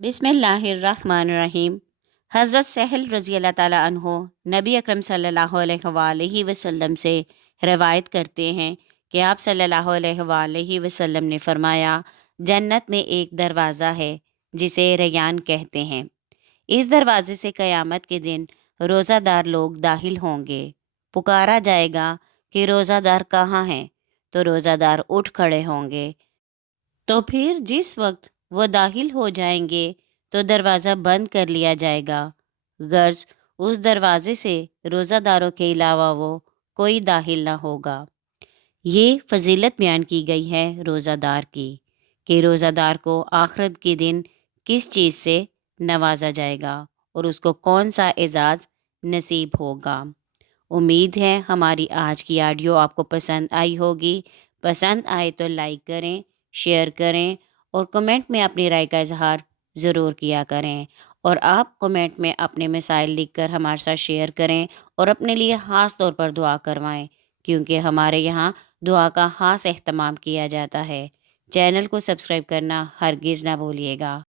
बिस्मिल्लाहिर्रहमानिर्रहीम। हज़रत सहल रज़ी अल्लाह ताला अन्हो नबी अकरम सल्लल्लाहु अलैहि वसल्लम से रवायत करते हैं कि आप सल्लल्लाहु अलैहि वसल्लम ने फरमाया, जन्नत में एक दरवाज़ा है जिसे रैयान कहते हैं। इस दरवाज़े से क़यामत के दिन रोज़ादार लोग दाखिल होंगे। पुकारा जाएगा कि रोज़ादार कहाँ हैं? तो रोज़ादार उठ खड़े होंगे। तो फिर जिस वक्त वो दाखिल हो जाएंगे तो दरवाज़ा बंद कर लिया जाएगा। गर्ज उस दरवाज़े से रोज़ादारों के अलावा वो कोई दाखिल ना होगा। ये फजीलत बयान की गई है रोज़ादार की कि रोज़ादार को आखिरत के दिन किस चीज़ से नवाजा जाएगा और उसको कौन सा एजाज़ नसीब होगा। उम्मीद है हमारी आज की ऑडियो आपको पसंद आई होगी। पसंद आए तो लाइक करें, शेयर करें और कमेंट में अपनी राय का इजहार ज़रूर किया करें। और आप कमेंट में अपने मसाइल लिखकर हमारे साथ शेयर करें और अपने लिए ख़ास तौर पर दुआ करवाएं, क्योंकि हमारे यहाँ दुआ का ख़ास एहतमाम किया जाता है। चैनल को सब्सक्राइब करना हरगिज़ ना भूलिएगा।